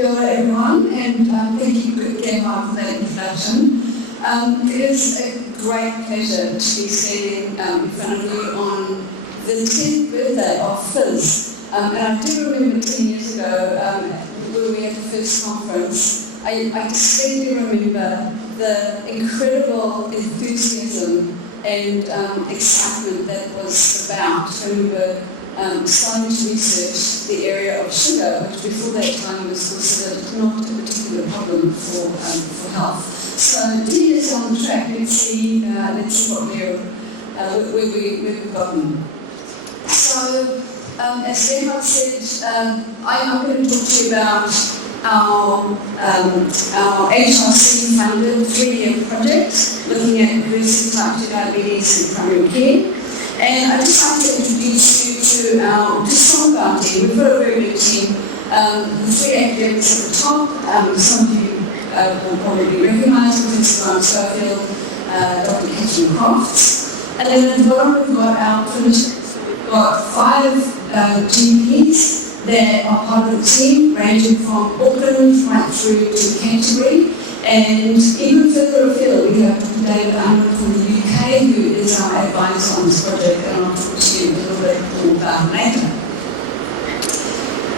Kia ora everyone, and thank you again for that introduction. It is a great pleasure to be standing in front of you on the 10th birthday of Fizz. And I do remember 10 years ago, when we had the first conference, I distinctly remember the incredible enthusiasm and excitement that was about when we were starting to research the area of sugar, which before that time was considered not a particular problem for health. So 10 years down the track, let's see what we've gotten. So, as Gerhard said, I'm going to talk to you about our HRC-funded 3-year project looking at reversing type 2 diabetes in primary care. And I'd just like to introduce you to our our team. We've got a very big team. The 3 academics at the top, some of you will probably recognise Professor Grant Schofield, Dr. Caryn Crofts. And then at the bottom we've got our clinicians. We've got 5 GPs that are part of the team, ranging from Auckland right through to Canterbury. And even further afield, we have Dr. David Unwin from the UK, who is our advisor on this project, and I'll talk to you a little bit more about later.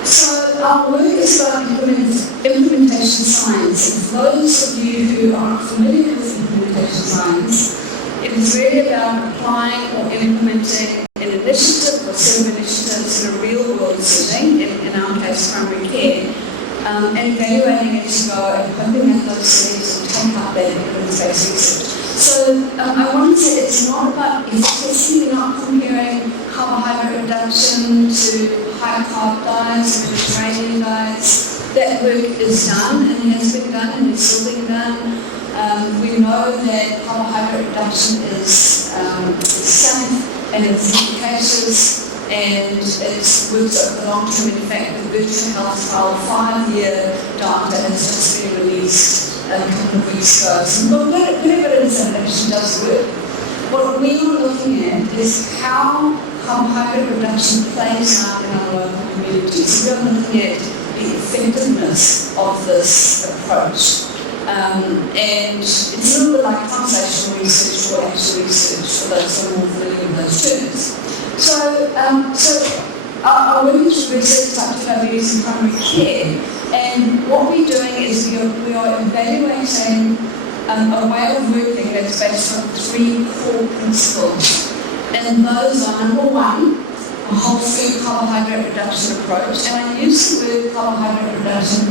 So our work is about implementation science, and for those of you who are familiar with implementation science, it is really about applying or implementing an initiative or set of initiatives in a real-world setting, in our case primary care, and evaluating it to go and hoping that those settings will take up that evidence-based research. So I want to say it's not about efficacy. We're not comparing carbohydrate reduction to high-carb diets or Mediterranean diets. That work is done and has been done and is still being done. We know that carbohydrate reduction is safe and it's efficacious, and it works over the long term. In fact, the Virtual Health Trial 5-year data has just been released a couple of weeks ago. So we've got good evidence that it actually does work. What we are looking at is how carbohydrate reduction plays out in our local communities. We're looking at the effectiveness of this approach. And it's a little bit like translational research or actual research, for those who are more familiar with those terms. So our work is to research type 2 diabetes in primary care, and what we're doing is we are evaluating a way of working that's based on 3 core principles. And those are, number 1, a whole food carbohydrate reduction approach, and I use the word carbohydrate reduction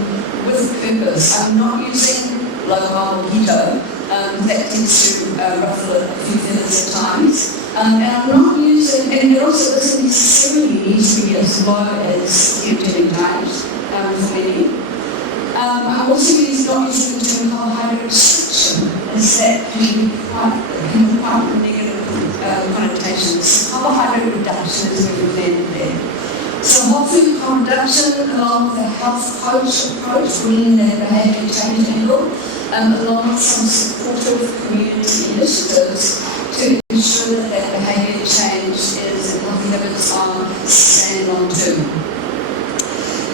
with purpose. I'm not using low carb or keto. That tends to ruffle a few feathers at times. And I'm not using, and it also doesn't necessarily need to be as low as ketogenic diet for many. I'm also not using the term carbohydrate restriction, as that can have quite negative connotations. Carbohydrate reduction is really blended there. So whole food carb reduction, along with a health coach approach, meaning that behaviour change angle, along with some supportive community initiatives to ensure that behaviour change is and healthy habits are sustained long term.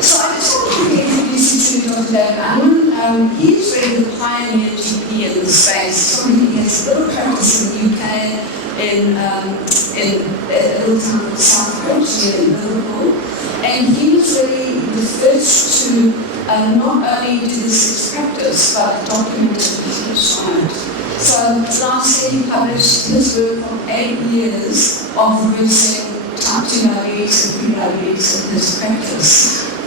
So I just want to introduce you to Dr. David Unwin. He's really the pioneer GP in the space. Somebody who has a little practice in the UK, in a little town called Southbridge here in Liverpool. And he was really the first to not only do this as practice, but document it and publish on it. So last year he published his work of 8 years of reversing type 2 diabetes and pre-diabetes in his practice.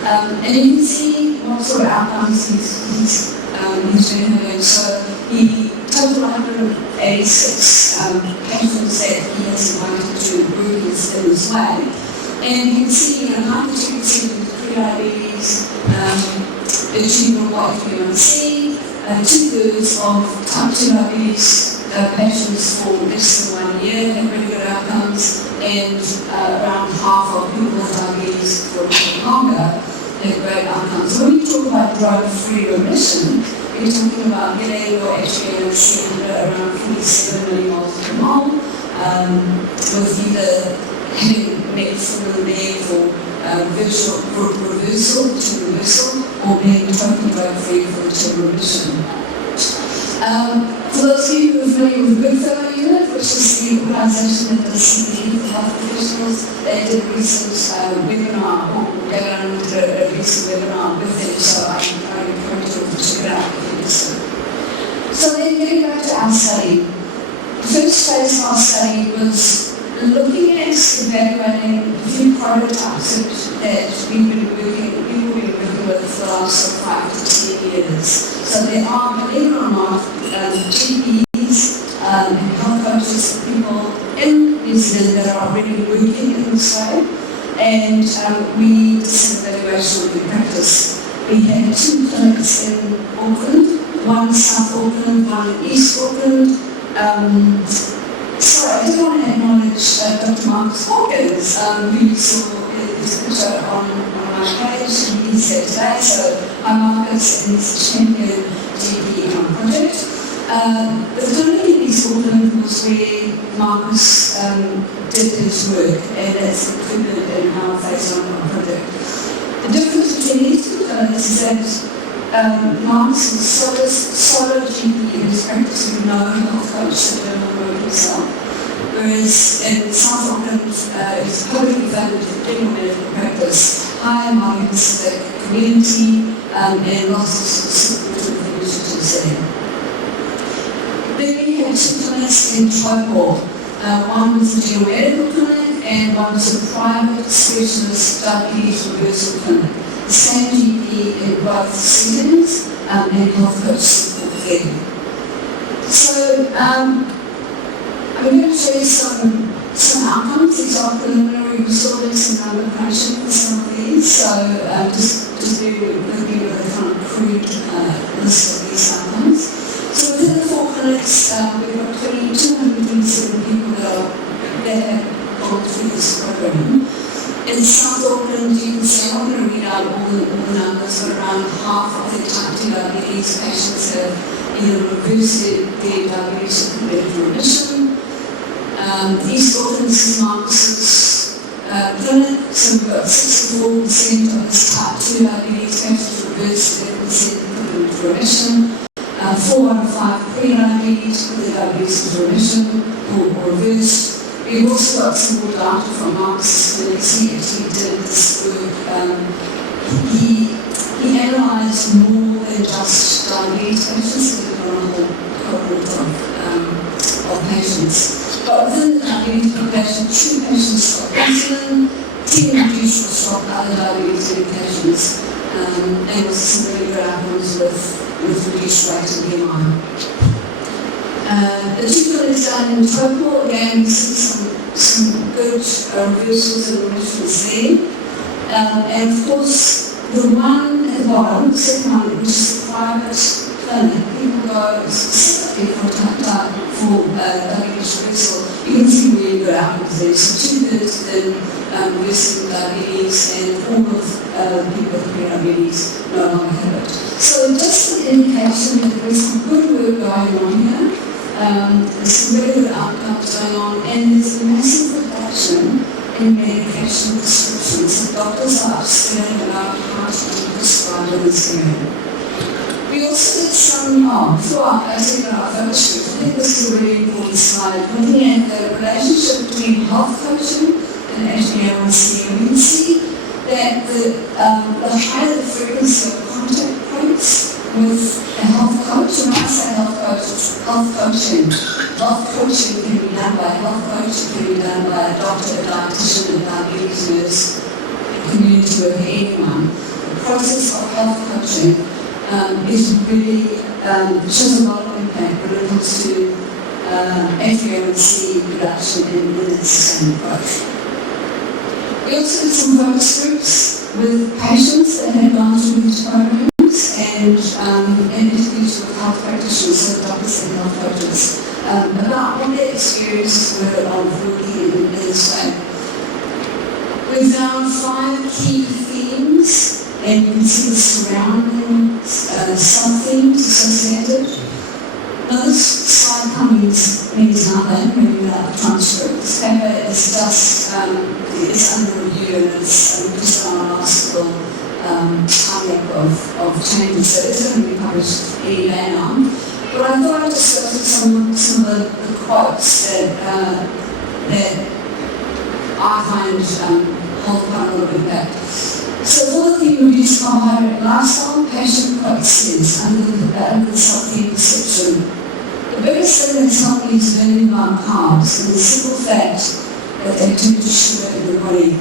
And you can see what sort of outcomes he's doing here. So he total 186 patients that he has invited to work in this way. And you can see 92% of pre-diabetes achieving what HbA1c, 2/3 of type 2 diabetes patients for less than 1 year had really good outcomes, and around half of people with diabetes for a bit longer had great outcomes. So when we talk about drug-free remission, we're talking about getting your HbA1c under around 47 millimoles per mole, with either having metformin there for reversal, or being totally drug-free for the total remission. For those of you who are familiar with Good Fellow Unit, which is the organisation that does CBD for health professionals, they did a recent webinar, or Caryn did a recent webinar with them, so I encourage you to check it out if you're interested. So then getting back to our study, the first phase of our study was looking at evaluating a few prototypes that we've been working with for the last 5 to 10 years. So there are, believe it or not, GPs and health coaches, people in New Zealand that are already working in this way, and we did some evaluation of their practice. We had 2 clinics in Auckland, one in South Auckland, one in East Auckland. Sorry, I did want to acknowledge Dr. Marcus Hawkins, who saw his picture on my page. He's here today, so I'm Marcus and he's a champion GP on project. The clinic in East Auckland was where Marcus did his work, and that's included in our phase 1 project. The difference between these 2 clinics is that Marcus was solid GP in his practice with no health coach that did all the work himself. Whereas in South Auckland, it's publicly funded general medical practice, high market-specific community, and lots of supportive initiatives there. Then we had 2 clinics in Taupo. One was a general medical clinic, and one was a private specialist diabetes reversal clinic. The same GP in both settings, and health coach support there. So, I'm going to show you some outcomes. These are preliminary. We're still doing some number crunching for some of these, so just bear with me with a kind of crude list of these outcomes. So within the 4 clinics, we've got 227 people that have gone through this program. In South Auckland, you can see, I'm not going to read out all the numbers, but around half of the type 2 diabetes patients have either reversed their diabetes or medical remission. East Auckland is Marcus's clinic, so we've got 64% of his type 2 diabetes patients reversed their medical remission. 4 out of 5 pre-diabetes with their diabetes remission or reversed. We've also got some more data from Marcus's clinics. He actually did this work. He analysed more than just diabetes patients, he did a whole cohort of patients. But within the diabetes population, 2 patients stopped insulin, 10 reduced or stopped other diabetes medications, and there was some really good outcomes with reduced rates of BMI. The 2 clinics down in Taupo, again, we see some good reversals and remissions there. And of course, the one at the bottom, the second one, which is the private clinic, people go specifically for diabetes reversal. You can see really good outcomes there. So 2/3 in reversing diabetes, and all of people with pre-diabetes no longer have it. So just an indication that there is some good work going on here. There's some really good outcomes going on, and there's a massive reduction in medication prescriptions. So doctors are upskilling about how to prescribe in this area. We also did some, before I tell you about our focus group, I think this is a really important slide, looking at the relationship between health coaching and HbA1c. We can see that the higher the frequency of contact points with a health coach, and when I say health coach, it's health coaching. Health coaching can be done by a health coach, it can be done by a doctor, a dietitian, a diabetes nurse, a community worker, anyone. The process of health coaching is really, shows a lot of impact when it comes to HbA1c reduction in that same approach. We also did some focus groups with patients that had gone through these programs, and interviews with health practitioners, so doctors and health coaches, about what their experiences were of working in this way. We found 5 key themes, and you can see the surrounding sub-themes associated. Now this slide means nothing when you without the transcript. This paper is just, it's under review, and it's just on an article, of changes. So it's going to be published any day now. But I thought I'd just go through some of the quotes that I find hold quite a lot of impact. So for the theme of reduced carbohydrate lifestyle, patient quote says, under the sub-theme perception, the biggest thing that's helped me is learning about carbs and the simple fact that they turn to sugar in the body.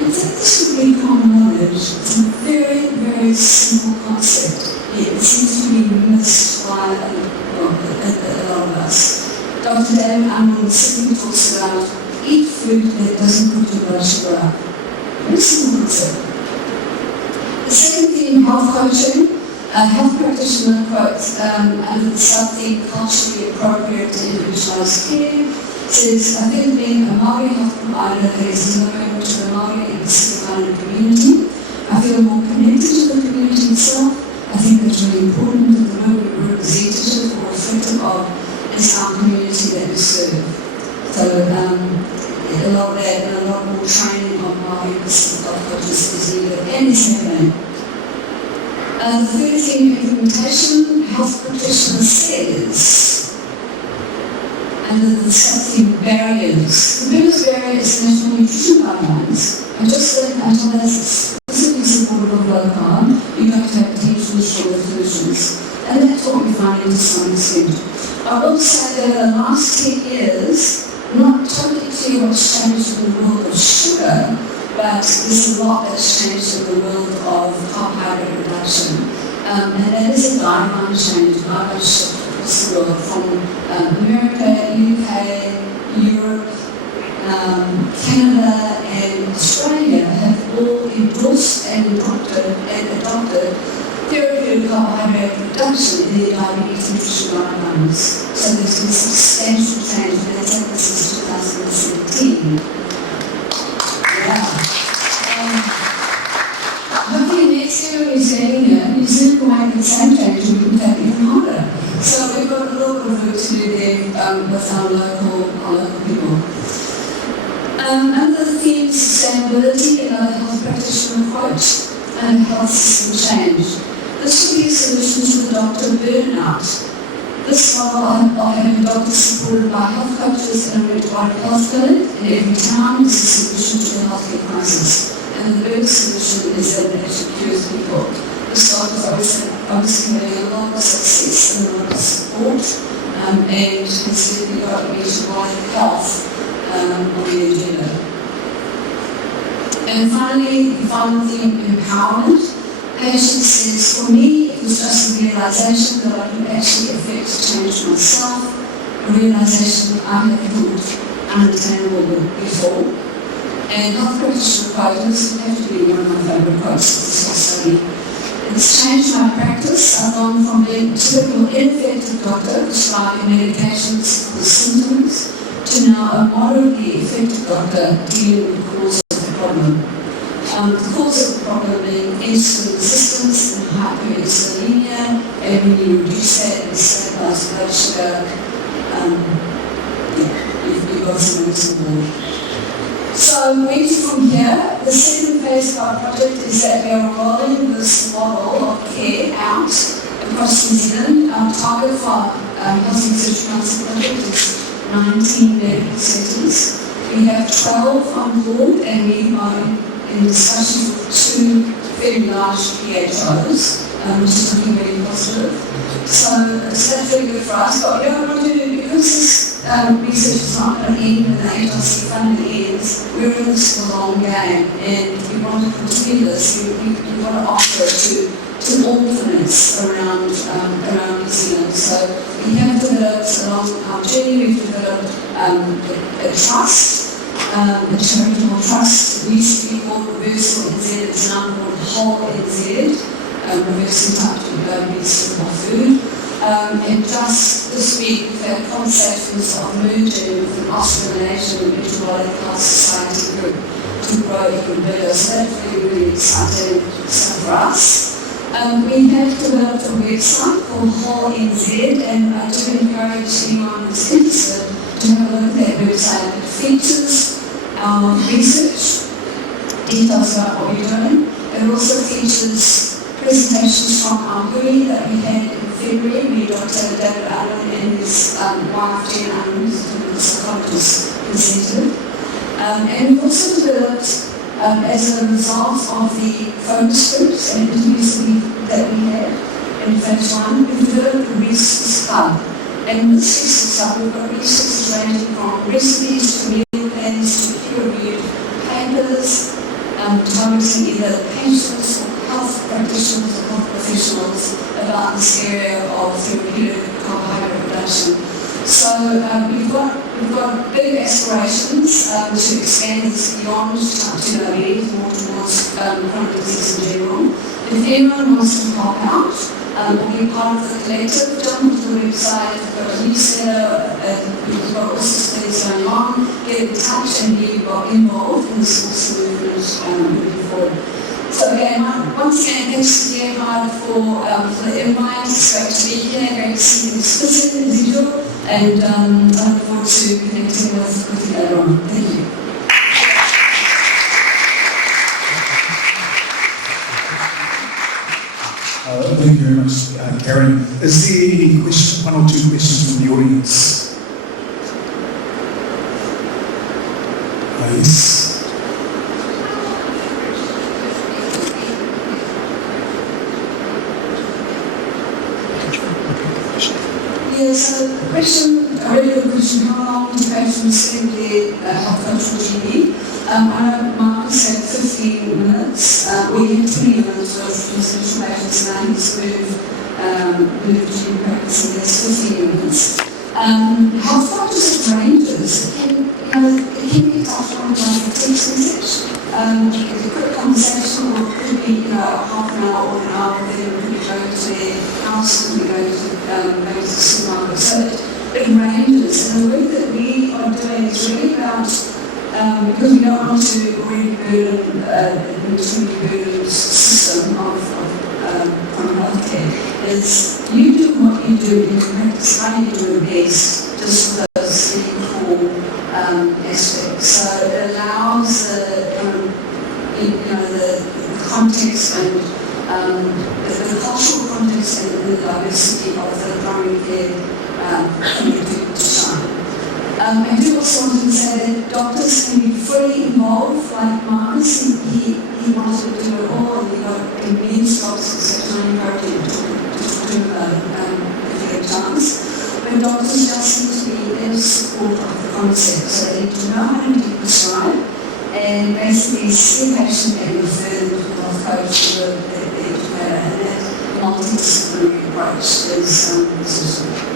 And so this should be common knowledge. It's a very, very simple concept, yet it seems to be missed by a lot of us. Dr. David Unwin simply talks about eat food that doesn't put your blood sugar up. Very simple concept. The second theme, health coaching. A health practitioner quotes under the sub-theme culturally appropriate and individualised care says, I think being a Māori health provider that is known to the Māori and Pacific Island community, I feel more connected to the community itself. I think it's really important that the more we're representative or reflective of is our community that we serve. So a lot of that and a lot more training on Māori and Pacific health coaches is needed and is happening. The third thing, implementation, health practitioner says, under the sub-theme barriers. The biggest barrier is national nutrition guidelines. I just said until that's explicitly supported of low carb, you're going to have potentially shorter solutions. And that's what we find to some extent. I will say that in the last 10 years, I'm not totally clear what's changed in the world of sugar, but there's a lot that's changed in the world of carbohydrate reduction. And that is a guideline change, guideline shift across the world from America, UK, Europe, Canada and Australia have all endorsed and adopted therapeutic carbohydrate reduction in their diabetes nutrition guidelines. So there's been substantial change and that's happened since 2017. Yeah. Hopefully next year when we're staying here, New Zealand will make the same change and we can take it even harder. So we've got a little bit of work to do there with our local people. Under the theme sustainability, another health practitioner quote, and health system change. This should be a solution to the doctor burnout. This model of having doctors supported by health coaches in a metabolic health clinic in every town is a solution to the healthcare crisis. And the biggest solution is that it actually cures people. This doctor is obviously having a lot of success and a lot of support, and has really got metabolic health on the agenda. And finally, the final thing, empowerment. Patient says, for me, it was just a realization that I could actually affect change myself, a realization I had thought unattainable before. And health practitioner quotes have to be one of my favourite quotes of this whole study. It's changed my practice. I've gone from being a typical ineffective doctor prescribing medications for symptoms to now a moderately effective doctor dealing with the cause of the problem. The cause of the problem being insulin resistance and hyperinsulinemia, and when you reduce that and stabilise blood sugar, you've got some medicine board. So where to from here? The second phase of our project is that we are rolling this model of care out across New Zealand. Our target for Health Research Council project is 19 medical centres. We have 12 on board and we are in discussion with 2 very large PHOs, which is looking very positive. So that's really good for us, but we don't want to, because this research is not going to end when the HRC funding ends, we're in this for a long game, and we want to continue this. We want to offer it to all clinics around New Zealand. So we have developed, along our journey, we've developed a trust, a charitable trust. It used to be called Reversal NZ, it's now called Whole NZ, reversing type 2 diabetes for food. And just this week we've had conversations of merging with an Australasian Metabolic Health Society group to grow even bigger. So that's really, really exciting stuff for us. We have developed a website called Whole NZ, and I do encourage anyone who's interested to have a look at that website. It features our research, details about what we're doing. It also features presentations from our jury that we had in February, where Dr. David Allen and his wife Jen Allen, who's a psychologist, presented. And we've also developed, as a result of the focus groups and interviews that we had in phase 1, we've developed a resource hub. And in this resource hub, we've got resources ranging from recipes to meal plans to peer-reviewed papers, targeting either patients or health practitioners or health professionals about this area of therapeutic carbohydrate reduction. So we've got big aspirations to expand this beyond type 2 diabetes, more towards chronic disease in general. If anyone wants to help out or be part of the collective, jump onto the website, we've got a newsletter, we've got all sorts of things going on. Get in touch and be involved in this awesome movement moving forward. So again, once again, thanks to Gerhard for the invite. It's great to be here, great to see you explicit individual, and I look forward to connecting with you later on. Thank you. Thank you very much, Caryn. Is there any question, one or two questions from the audience? Yes. Yeah, so the question, a really good question, how long do patients spend their health coach or GP? I know Marcus said 15 minutes. We had 20 minutes worth of consultation patients, now he's moved to practice, and there's 15 minutes. Health coaches have ranges. It can be touched on like a text message. It's a quick conversation, or it could be half an hour or an hour, then we could be going to their house, and we go to maybe to the supermarket. So it ranges, and the work that we are doing is really about, because we don't want to already burden the system of healthcare, is you do what you do in practice, how you do it best, just for those really cool aspects. So it allows the context and the cultural context and the diversity of the primary care community to shine. I do also want to say that doctors can be fully involved, like Marcus. He wanted to do it all, and he got immense doctors, etc. I encourage him to talk to him about it if you get a chance. But doctors just need to be in support of the concept, so they need to know how to prescribe and basically see a patient and refer them to the health coach or the educator, and that multidisciplinary approach is essential.